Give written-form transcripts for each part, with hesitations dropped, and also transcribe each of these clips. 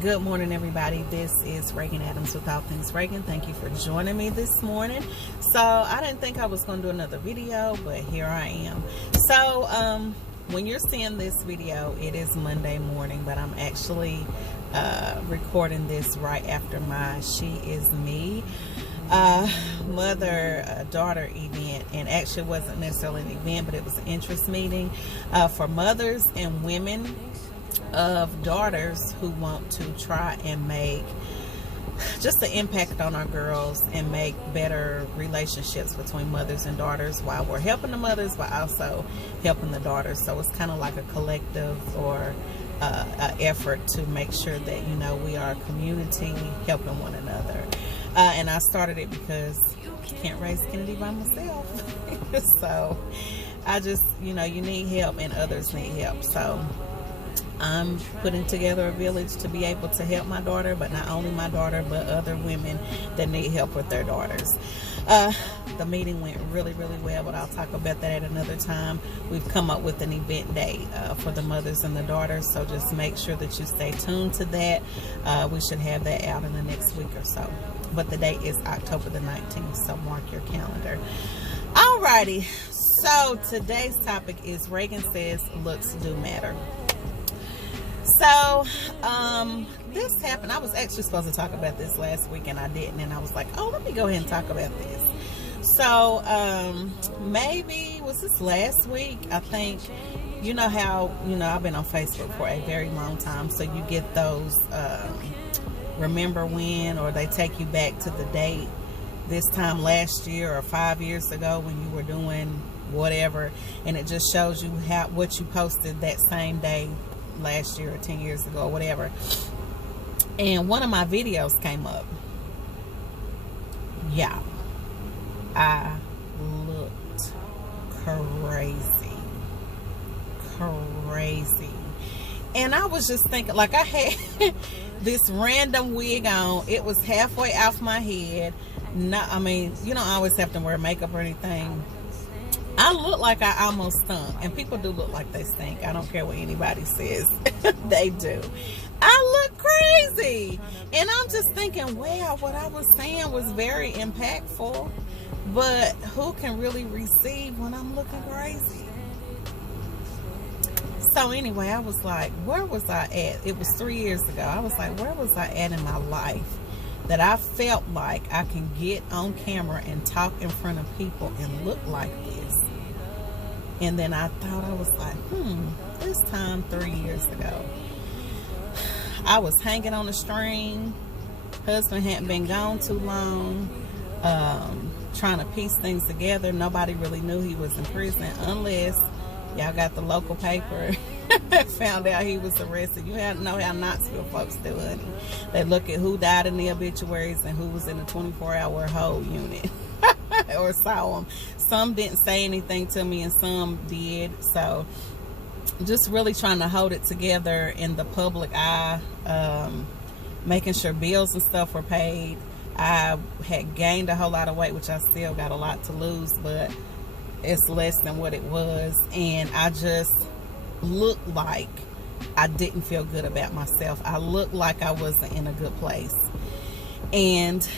Good morning, everybody. This is Regan Adams with All Things Regan. Thank you for joining me this morning. So I didn't think I was going to do another video, but here I am. So when you're seeing this video, it is Monday morning, but I'm actually recording this right after my She Is Me mother-daughter event. And actually it wasn't necessarily an event, but it was an interest meeting for mothers and women of daughters who want to try and make just an impact on our girls and make better relationships between mothers and daughters while we're helping the mothers but also helping the daughters. So it's kind of like a collective or an effort to make sure that, you know, we are a community helping one another. And I started it because I can't raise Kennedy by myself. So I just, you know, you need help and others need help. So I'm putting together a village to be able to help my daughter, but not only my daughter, but other women that need help with their daughters. The meeting went really well, but I'll talk about that at another time. We've come up with an event day for the mothers and the daughters, so just make sure that you stay tuned to that. We should have that out in the next week or so. But the date is October the 19th, so mark your calendar. Alrighty, so today's topic is Regan says looks do matter. So this happened. I was actually supposed to talk about this last week and I didn't, and I was like, oh, let me go ahead and talk about this. So maybe was this last week? I think, you know how, you know, I've been on Facebook for a very long time, so you get those remember when, or they take you back to the date this time last year or 5 years ago when you were doing whatever, and it just shows you what you posted that same day last year or 10 years ago or whatever. And one of my videos came up. Yeah, I looked crazy, and I was just thinking, like, I had this random wig on. It was halfway off my head. I mean, you don't always have to wear makeup or anything. I look like I almost stunk, and people do look like they stink. I don't care what anybody says. They do. I look crazy, and I'm just thinking, wow, what I was saying was very impactful, but who can really receive when I'm looking crazy? So anyway, I was like, where was I at? It was 3 years ago. I was like, where was I at in my life that I felt like I can get on camera and talk in front of people and look like this? And then I thought, I was like, this time 3 years ago, I was hanging on a string. Husband hadn't been gone too long, trying to piece things together. Nobody really knew he was in prison unless y'all got the local paper. Found out he was arrested. You know how Knoxville folks do, honey. They look at who died in the obituaries and who was in the 24-hour hold unit or saw them. Some didn't say anything to me and some did. So just really trying to hold it together in the public eye, making sure bills and stuff were paid. I had gained a whole lot of weight, which I still got a lot to lose, but it's less than what it was. And I just looked like I didn't feel good about myself. I looked like I wasn't in a good place, and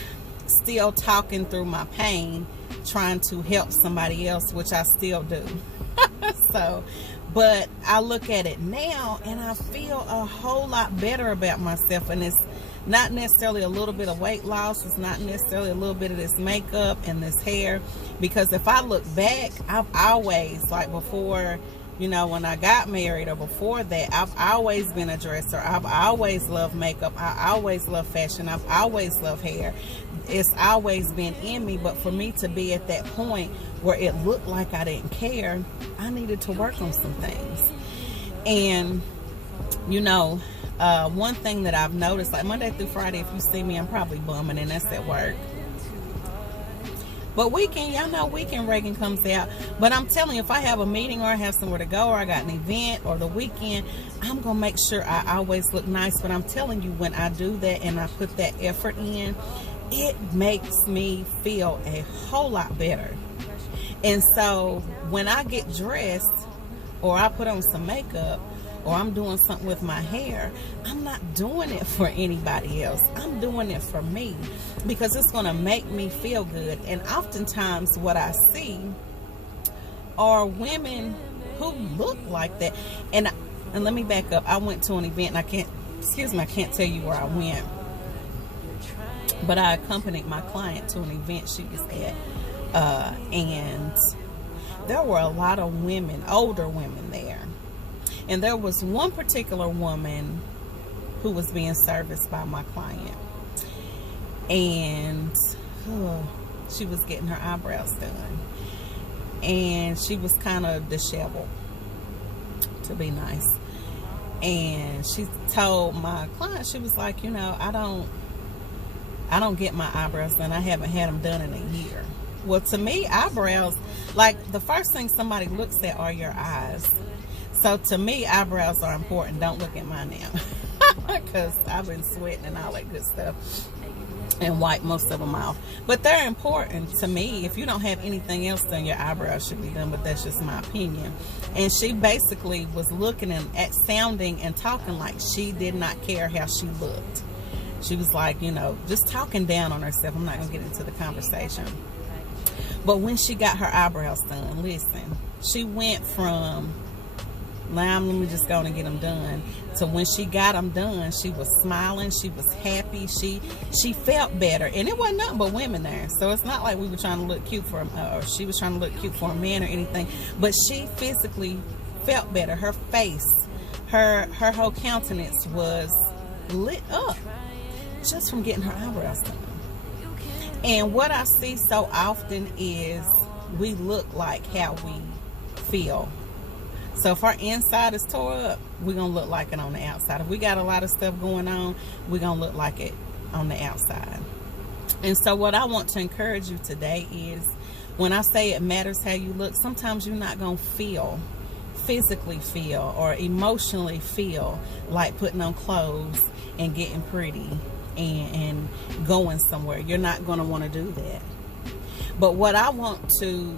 still talking through my pain, trying to help somebody else, which I still do. So, but I look at it now and I feel a whole lot better about myself. And it's not necessarily a little bit of weight loss. It's not necessarily a little bit of this makeup and this hair, because if I look back, I've always, like before, you know, when I got married or before that, I've always been a dresser. I've always loved makeup. I always loved fashion. I've always loved hair. It's always been in me. But for me to be at that point where it looked like I didn't care, I needed to work on some things. And, you know, one thing that I've noticed, like Monday through Friday, if you see me, I'm probably bumming, and that's at work. But weekend, y'all know weekend Regan comes out. But I'm telling you, if I have a meeting or I have somewhere to go or I got an event or the weekend, I'm going to make sure I always look nice. But I'm telling you, when I do that and I put that effort in, it makes me feel a whole lot better. And so when I get dressed or I put on some makeup, or I'm doing something with my hair, I'm not doing it for anybody else. I'm doing it for me, because it's going to make me feel good. And oftentimes what I see are women who look like that. And let me back up. I went to an event, and I can't tell you where I went, but I accompanied my client to an event she was at, and there were a lot of women, older women there. And there was one particular woman who was being serviced by my client, and she was getting her eyebrows done, and she was kind of disheveled, to be nice. And she told my client, she was like, you know, I don't get my eyebrows done. I haven't had them done in a year. Well, to me, eyebrows, like, the first thing somebody looks at are your eyes. So to me, eyebrows are important. Don't look at mine now, because I've been sweating and all that good stuff and wipe most of them off. But they're important to me. If you don't have anything else done, your eyebrows should be done, but that's just my opinion. And she basically was looking at sounding and talking like she did not care how she looked. She was like, you know, just talking down on herself. I'm not going to get into the conversation. But when she got her eyebrows done, listen, she went from, now let me just go and get them done, to when she got them done, she was smiling, she was happy, she felt better. And it wasn't nothing but women there, so it's not like we were trying to look cute for or she was trying to look cute for a man or anything, but she physically felt better. Her face, her whole countenance was lit up just from getting her eyebrows done. And what I see so often is we look like how we feel. So if our inside is tore up, we're going to look like it on the outside. If we got a lot of stuff going on, we're going to look like it on the outside. And so what I want to encourage you today is, when I say it matters how you look, sometimes you're not going to physically feel or emotionally feel like putting on clothes and getting pretty and going somewhere. You're not going to want to do that. But what I want to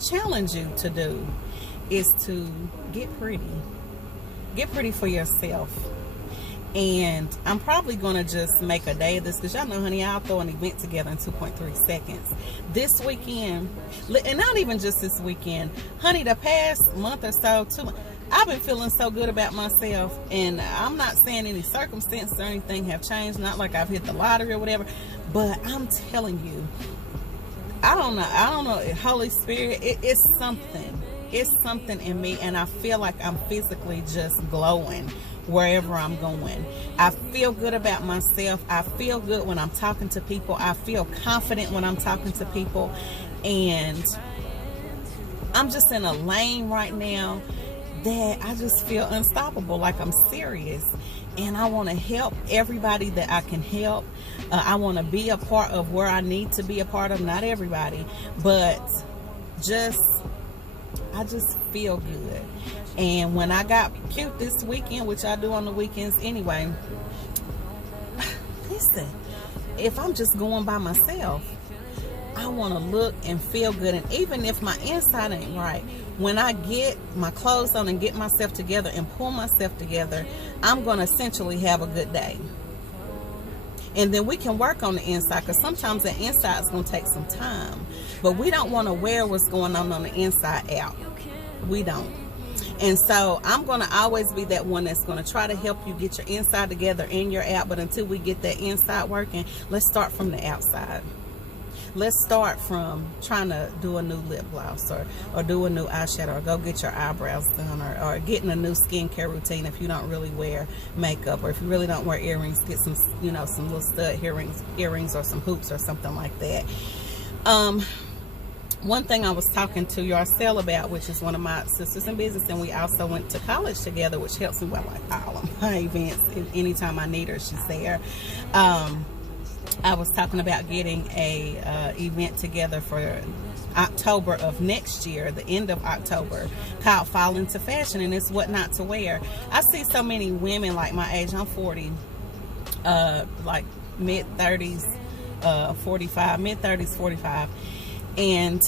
challenge you to do is to get pretty. Get pretty for yourself. And I'm probably going to just make a day of this, because y'all know, honey, I'll throw an event together in 2.3 seconds. This weekend, and not even just this weekend, honey, the past month or so, 2 months, I've been feeling so good about myself. And I'm not saying any circumstances or anything have changed, not like I've hit the lottery or whatever, but I'm telling you, I don't know, Holy Spirit, it's something in me, and I feel like I'm physically just glowing wherever I'm going. I feel good about myself. I feel good when I'm talking to people. I feel confident when I'm talking to people, and I'm just in a lane right now that I just feel unstoppable, like I'm serious. And I want to help everybody that I can help. I want to be a part of where I need to be a part of. Not everybody, but I just feel good. And when I got cute this weekend, which I do on the weekends anyway, listen, if I'm just going by myself, I want to look and feel good. And even if my inside ain't right, when I get my clothes on and get myself together and pull myself together, I'm going to essentially have a good day. And then we can work on the inside, because sometimes the inside is going to take some time. But we don't want to wear what's going on the inside out. We don't. And so I'm going to always be that one that's going to try to help you get your inside together and your out. But until we get that inside working, let's start from the outside. Let's start from trying to do a new lip gloss or do a new eyeshadow, or go get your eyebrows done, or getting a new skincare routine if you don't really wear makeup, or if you really don't wear earrings, get some, you know, some little stud earrings or some hoops or something like that. One thing I was talking to Youre about, which is one of my sisters in business, and we also went to college together, which helps me with like all of my events. Anytime I need her, she's there. I was talking about getting a event together for October of next year, the end of October, called Fall Into Fashion, and it's what not to wear. I see so many women like my age, I'm 40, like mid-30s, 45, mid-30s, 45, and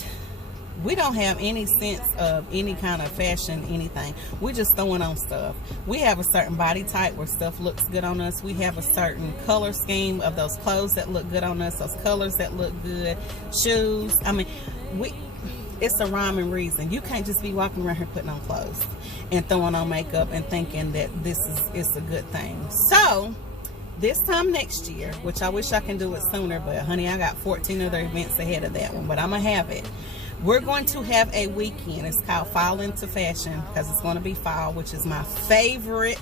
we don't have any sense of any kind of fashion, anything. We're just throwing on stuff. We have a certain body type where stuff looks good on us. We have a certain color scheme of those clothes that look good on us, those colors that look good, shoes. I mean, it's a rhyme and reason. You can't just be walking around here putting on clothes and throwing on makeup and thinking that it's a good thing. So this time next year, which I wish I can do it sooner, but honey, I got 14 other events ahead of that one, but I'm gonna have it. We're going to have a weekend. It's called Fall Into Fashion, because it's going to be fall, which is my favorite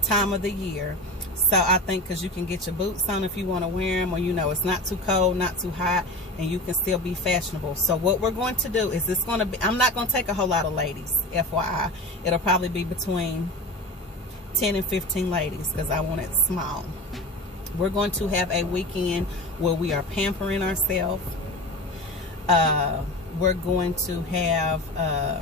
time of the year. So I think because you can get your boots on if you want to wear them, or you know it's not too cold, not too hot, and you can still be fashionable. So what we're going to do is it's going to be, I'm not going to take a whole lot of ladies, FYI. It'll probably be between 10 and 15 ladies because I want it small. We're going to have a weekend where we are pampering ourselves. We're going to have, I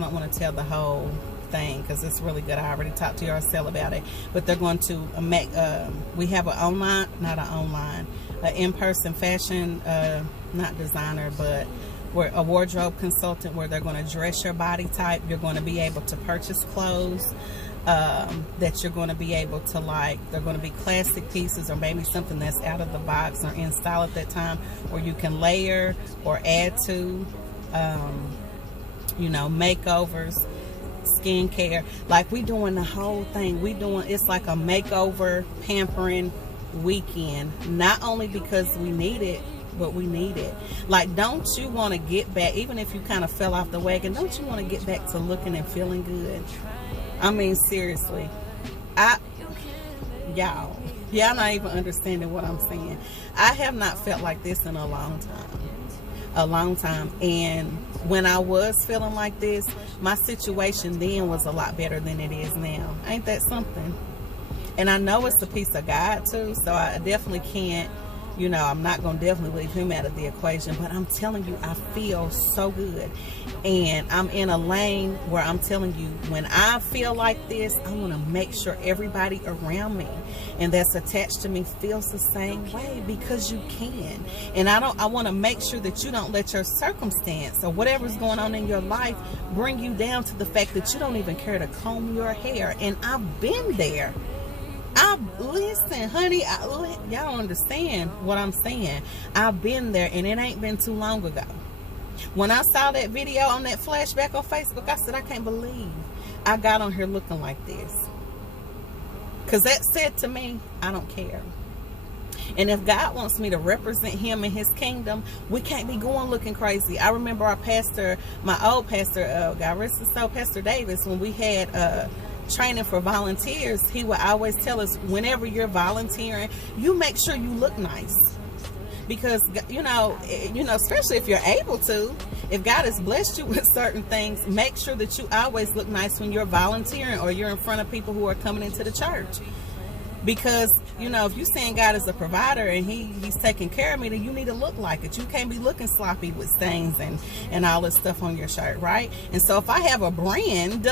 don't want to tell the whole thing because it's really good. I already talked to Youre about it, but they're going to make, we have an in-person fashion, not designer, but we're a wardrobe consultant where they're going to dress your body type. You're going to be able to purchase clothes that you're going to be able to like. They're going to be classic pieces or maybe something that's out of the box or in style at that time, or you can layer or add to, you know, makeovers, skincare. Like we doing the whole thing. It's like a makeover pampering weekend, not only because we need it, but we need it. Like, don't you want to get back, even if you kind of fell off the wagon, don't you want to get back to looking and feeling good? I mean, seriously, y'all not even understanding what I'm saying. I have not felt like this in a long time. And when I was feeling like this, my situation then was a lot better than it is now. Ain't that something? And I know it's a piece of God too, so I definitely can't, you know, I'm not going to definitely leave him out of the equation, but I'm telling you, I feel so good. And I'm in a lane where I'm telling you, when I feel like this, I want to make sure everybody around me and that's attached to me feels the same way, because you can. And I want to make sure that you don't let your circumstance or whatever's going on in your life bring you down to the fact that you don't even care to comb your hair. And I've been there. Listen, honey, y'all don't understand what I'm saying. I've been there, and it ain't been too long ago. When I saw that video on that flashback on Facebook, I said, I can't believe I got on here looking like this. Because that said to me, I don't care. And if God wants me to represent him in his kingdom, we can't be going looking crazy. I remember our pastor, my old pastor, God rest his soul, Pastor Davis, when we had training for volunteers, he would always tell us, whenever you're volunteering, you make sure you look nice, because you know, especially if you're able to, if God has blessed you with certain things, make sure that you always look nice when you're volunteering or you're in front of people who are coming into the church. Because, you know, if you're saying God is a provider and he's taking care of me, then you need to look like it. You can't be looking sloppy with stains and all this stuff on your shirt, right? And so if I have a brand,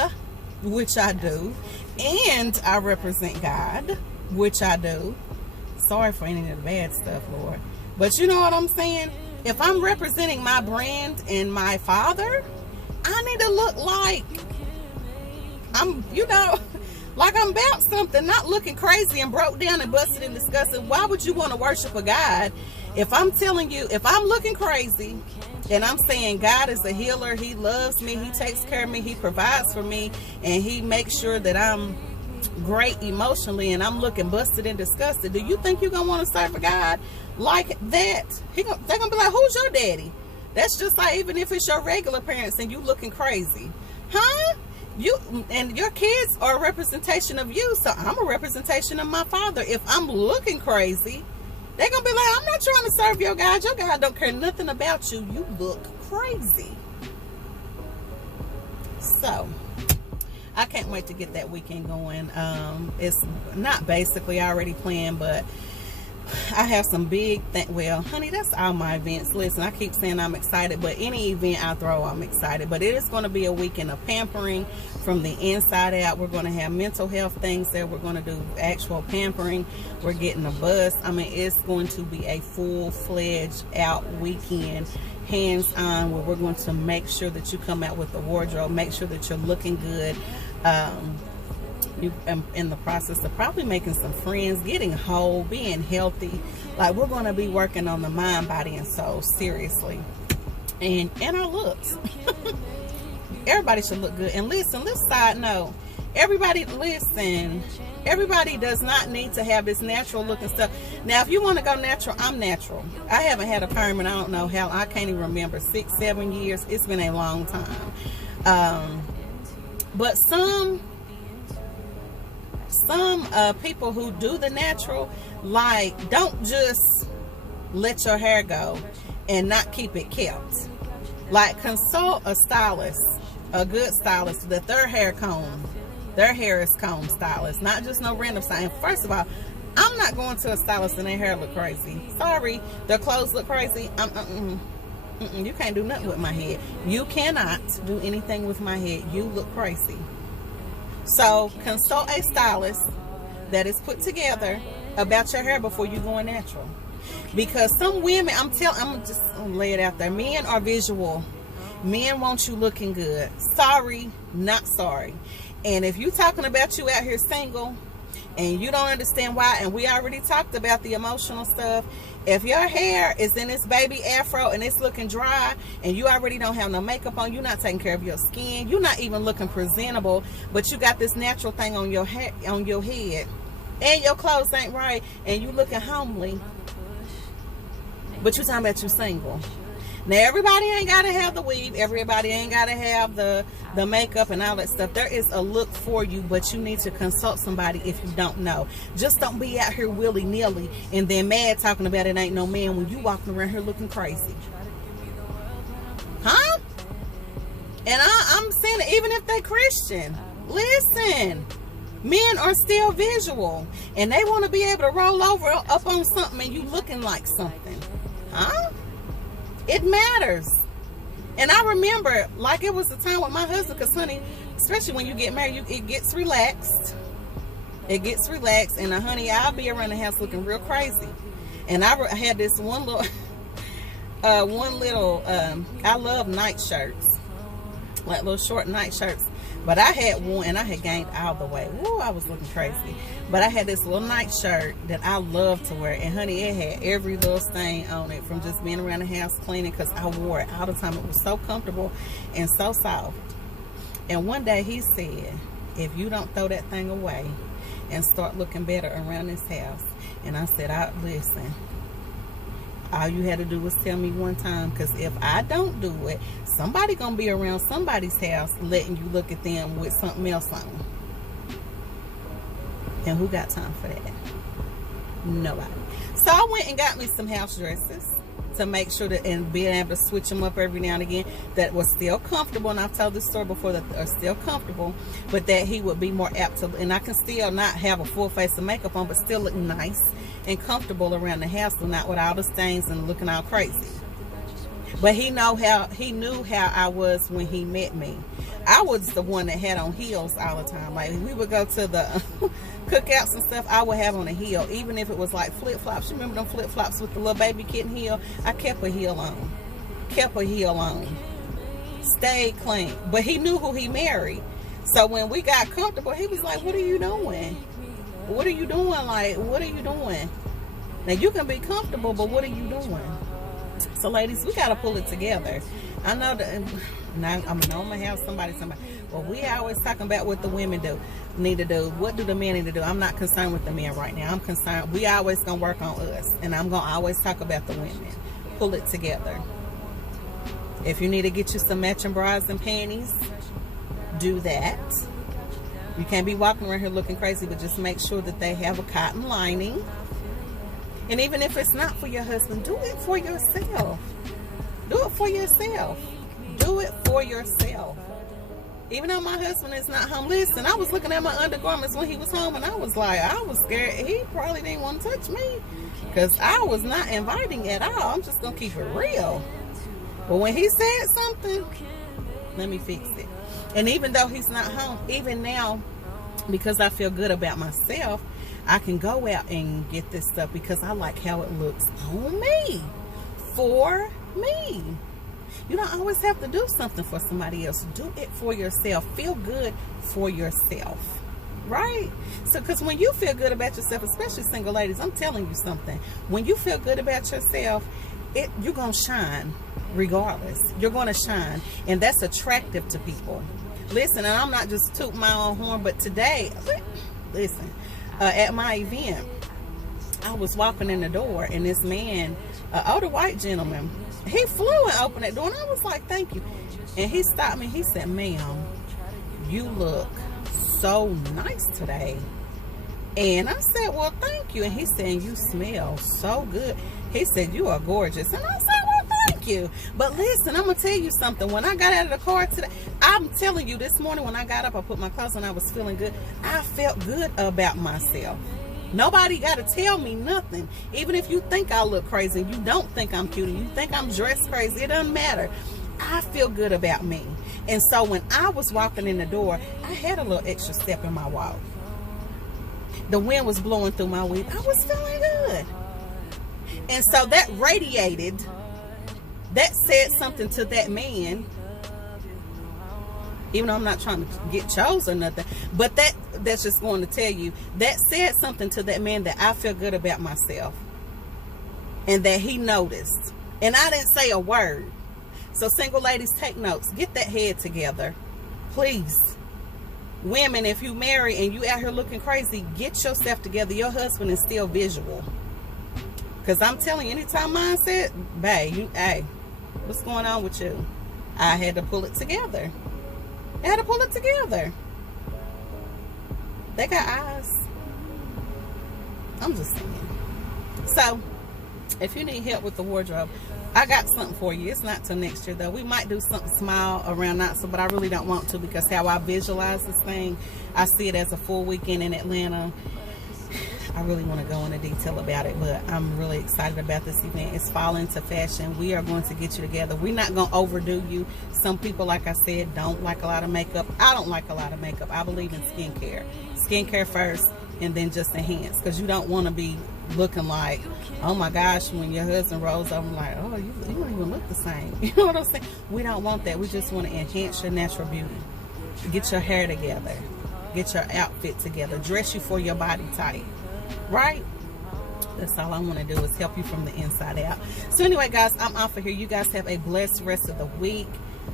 which I do, and I represent God, which I do, sorry for any of the bad stuff, Lord, but you know what I'm saying? If I'm representing my brand and my Father, I need to look like I'm, you know, like I'm about something, not looking crazy and broke down and busted and disgusted. Why would you want to worship a God if I'm telling you, if I'm looking crazy and I'm saying God is a healer, he loves me, he takes care of me, he provides for me, and he makes sure that I'm great emotionally, and I'm looking busted and disgusted? Do you think you're going to want to serve a God like that? They're going to be like, who's your daddy? That's just like, even if it's your regular parents and you looking crazy. Huh? You and your kids are a representation of you, so I'm a representation of my Father. If I'm looking crazy, they're going to be like, I'm not trying to serve your God. Your God don't care nothing about you. You look crazy. So, I can't wait to get that weekend going. It's not basically already planned, but I have some big things. Well, honey, that's all my events. Listen, I keep saying I'm excited, but any event I throw, I'm excited. But it is going to be a weekend of pampering from the inside out. We're going to have mental health things there. We're going to do actual pampering. We're getting a bus. I mean, it's going to be a full-fledged out weekend. hands-on, where we're going to make sure that you come out with the wardrobe, make sure that you're looking good. You in the process of probably making some friends, getting whole, being healthy. Like, we're going to be working on the mind, body, and soul seriously, and our looks. Everybody should look good. And listen, let's side note, everybody does not need to have this natural looking stuff. Now, if you want to go natural, I'm natural. I haven't had a perm and I don't know how, I can't even remember, 6-7 years. It's been a long time. But some people who do the natural, like, don't just let your hair go and not keep it kept. Like, consult a stylist, a good stylist, that their hair is combed stylist, not just no random stylist. First of all, I'm not going to a stylist and their hair look crazy. Sorry, their clothes look crazy. You can't do nothing with my head. You cannot do anything with my head. You look crazy. So consult a stylist that is put together about your hair before you go natural. Because some women, I'm just gonna lay it out there, men are visual. Men want you looking good. Sorry, not sorry. And if you talking about you out here single and you don't understand why, and we already talked about the emotional stuff, if your hair is in this baby afro and it's looking dry and you already don't have no makeup on, you're not taking care of your skin, you're not even looking presentable, but you got this natural thing on your head, and your clothes ain't right, and you looking homely, but you talking about you single. Now, everybody ain't got to have the weave. Everybody ain't got to have the makeup and all that stuff. There is a look for you, but you need to consult somebody if you don't know. Just don't be out here willy-nilly and then mad talking about it ain't no man when you walking around here looking crazy. Huh? And I'm saying it, even if they Christian. Listen, men are still visual, and they want to be able to roll over up on something and you looking like something. Huh? It matters. And I remember, like, it was a time with my husband, because honey, especially when you get married, it gets relaxed. It gets relaxed, and honey, I'll be around the house looking real crazy. And I had this one little I love night shirts, like little short night shirts. But I had one, and I had gained all the weight. Woo, I was looking crazy. But I had this little night shirt that I love to wear. And honey, it had every little stain on it from just being around the house cleaning, because I wore it all the time. It was so comfortable and so soft. And one day he said, if you don't throw that thing away and start looking better around this house. And I said, listen, all you had to do was tell me one time, because if I don't do it, somebody gonna be around somebody's house letting you look at them with something else on. And who got time for that? Nobody. So I went and got me some house dresses to make sure that, and being able to switch them up every now and again, that was still comfortable. And I've told this story before, that are still comfortable, but that he would be more apt to, and I can still not have a full face of makeup on, but still look nice and comfortable around the house, and not with all the stains and looking all crazy. But he knew how I was when he met me. I was the one that had on heels all the time. Like, we would go to the cookouts and stuff, I would have on a heel, even if it was like flip-flops. You remember them flip-flops with the little baby kitten heel? I kept a heel on. Stayed clean. But he knew who he married. So when we got comfortable, he was like, what are you doing? What are you doing? Like, what are you doing? Now, you can be comfortable, but what are you doing? So, ladies, we got to pull it together. I know that, now I'm gonna have somebody. Well, we always talking about what the women need to do. What do the men need to do? I'm not concerned with the men right now. I'm concerned. We always gonna work on us, and I'm gonna always talk about the women. Pull it together. If you need to get you some matching bras and panties, do that. You can't be walking around here looking crazy, but just make sure that they have a cotton lining. And even if it's not for your husband, do it for yourself. Do it for yourself. Do it for yourself. Even though my husband is not home. Listen, I was looking at my undergarments when he was home, and I was like, I was scared. He probably didn't want to touch me, because I was not inviting at all. I'm just going to keep it real. But when he said something, let me fix it. And even though he's not home, even now, because I feel good about myself, I can go out and get this stuff because I like how it looks on me, for me. You don't always have to do something for somebody else. Do it for yourself. Feel good for yourself. Right? So, because when you feel good about yourself, especially single ladies, I'm telling you something. When you feel good about yourself, you're going to shine regardless. You're going to shine. And that's attractive to people. Listen, and I'm not just tooting my own horn, but today, listen, at my event, I was walking in the door, and this man, an older white gentleman, he flew and opened that door, and I was like, thank you. And he stopped me. He said, ma'am, you look so nice today. And I said, well, thank you. And he said, you smell so good. He said, you are gorgeous. And I said, well, thank you. But listen, I'm going to tell you something. When I got out of the car today, I'm telling you, this morning when I got up, I put my clothes on, I was feeling good. I felt good about myself. Nobody got to tell me nothing. Even if you think I look crazy, and you don't think I'm cute, and you think I'm dressed crazy, it doesn't matter. I feel good about me. And so when I was walking in the door, I had a little extra step in my walk. The wind was blowing through my weave. I was feeling good. And so that radiated, that said something to that man. Even though I'm not trying to get chose or nothing, but that's just going to tell you, that said something to that man that I feel good about myself. And that he noticed. And I didn't say a word. So single ladies, take notes. Get that head together. Please. Women, if you marry and you out here looking crazy, get yourself together. Your husband is still visual. Because I'm telling you, anytime mine said, babe, hey, what's going on with you? I had to pull it together. I had to pull it together. They got eyes. I'm just saying. So, if you need help with the wardrobe, I got something for you. It's not till next year though. We might do something small around that, but I really don't want to, because how I visualize this thing, I see it as a full weekend in Atlanta. I really want to go into detail about it, but I'm really excited about this event. It's fall into fashion. We are going to get you together. We're not going to overdo you. Some people, like I said, don't like a lot of makeup. I don't like a lot of makeup. I believe in skincare. Skincare first, and then just enhance, because you don't want to be looking like, oh my gosh, when your husband rolls over, like, oh, you don't even look the same. You know what I'm saying? We don't want that. We just want to enhance your natural beauty. Get your hair together. Get your outfit together. Dress you for your body type. Right? That's all I want to do, is help you from the inside out. So anyway, guys, I'm off of here. You guys have a blessed rest of the week.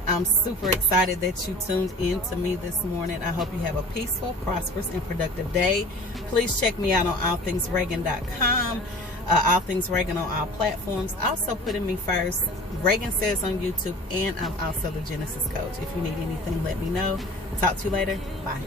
I'm super excited that you tuned in to me this morning. I hope you have a peaceful, prosperous, and productive day. Please check me out on allthingsregan.com. All Things Regan on all platforms. Also putting me first, Regan Says on YouTube, and I'm also the Genesis Coach. If you need anything, let me know. Talk to you later. Bye.